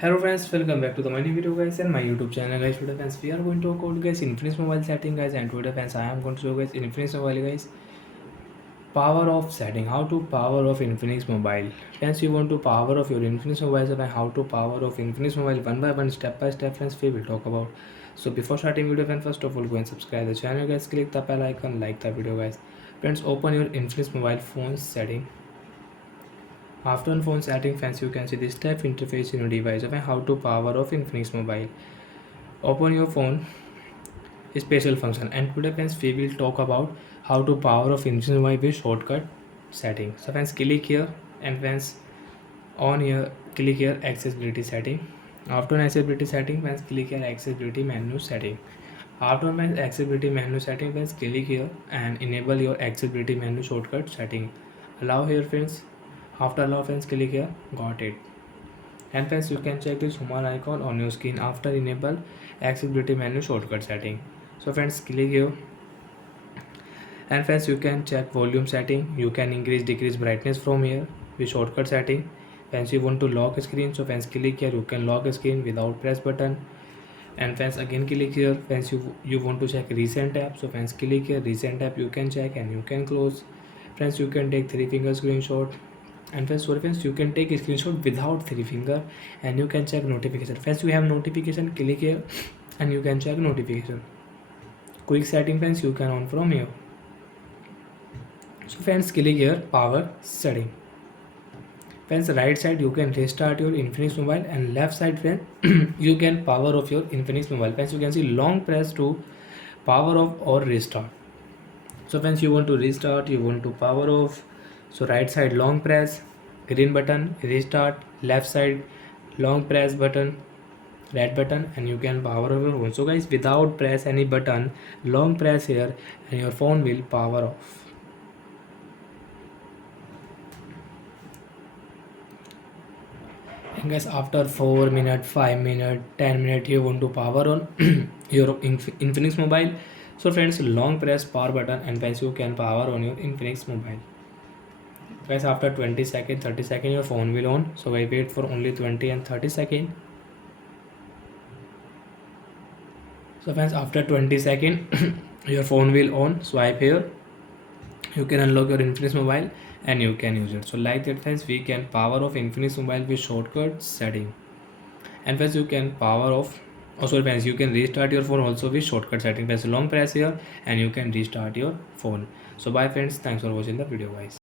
Hello friends, welcome back to the my new video guys and my YouTube channel guys. Today friends we are going to talk about guys Infinix mobile setting guys, and today friends I am going to show guys Infinix mobile guys power off setting. How to power off Infinix mobile. Friends, you want to power off your Infinix mobile and how to power off Infinix mobile one by one, step by step friends we will talk about. So before starting video friends, first of all go and subscribe the channel guys, click the bell icon, like the video guys. Friends, open your Infinix mobile phone setting. After on phone setting friends, you can see this type interface in your device and how to power off Infinix mobile. Open your phone special function, and today friends we will talk about how to power off Infinix mobile with shortcut setting. So friends, click here and friends on here click here accessibility setting. After accessibility setting friends, click here accessibility menu setting. After my accessibility menu setting friends, click here and enable your accessibility menu shortcut setting. Allow here friends. After allow friends, click here, got it. And friends, you can check this human icon on your screen after enable accessibility menu shortcut setting. So friends, click here and friends, you can check volume setting. You can increase decrease brightness from here with shortcut setting. Friends, you want to lock screen, so friends click here, you can lock screen without press button. And friends, again click here. Friends, you want to check recent app, so friends click here, recent app you can check and you can close. Friends, you can take 3-finger screenshot. And friends, sorry friends, you can take a screenshot without 3-finger and you can check notification. Friends, you have notification, click here and you can check notification. Quick setting friends, you can on from here. So friends, click here power setting. Friends, right side you can restart your Infinix mobile and left side friends you can power off your Infinix mobile. Friends, you can see long press to power off or restart. So friends, you want to restart, you want to power off. So right side long press, green button, restart. Left side long press button, red button, and you can power off your phone. So guys, without press any button, long press here and your phone will power off. And guys, after 4 minutes, 5 minutes, 10 minutes, you want to power on your Infinix mobile. So friends, long press power button and friends, you can power on your Infinix mobile. Guys, after 20 seconds, 30 seconds, your phone will on. So I wait for only 20 and 30 seconds. So friends, after 20 seconds your phone will on. Swipe here, you can unlock your Infinix mobile and you can use it. So like that friends, we can power off Infinix mobile with shortcut setting. And friends, you can power off also friends, you can restart your phone also with shortcut setting. Press long press here and you can restart your phone. So bye friends, thanks for watching the video guys.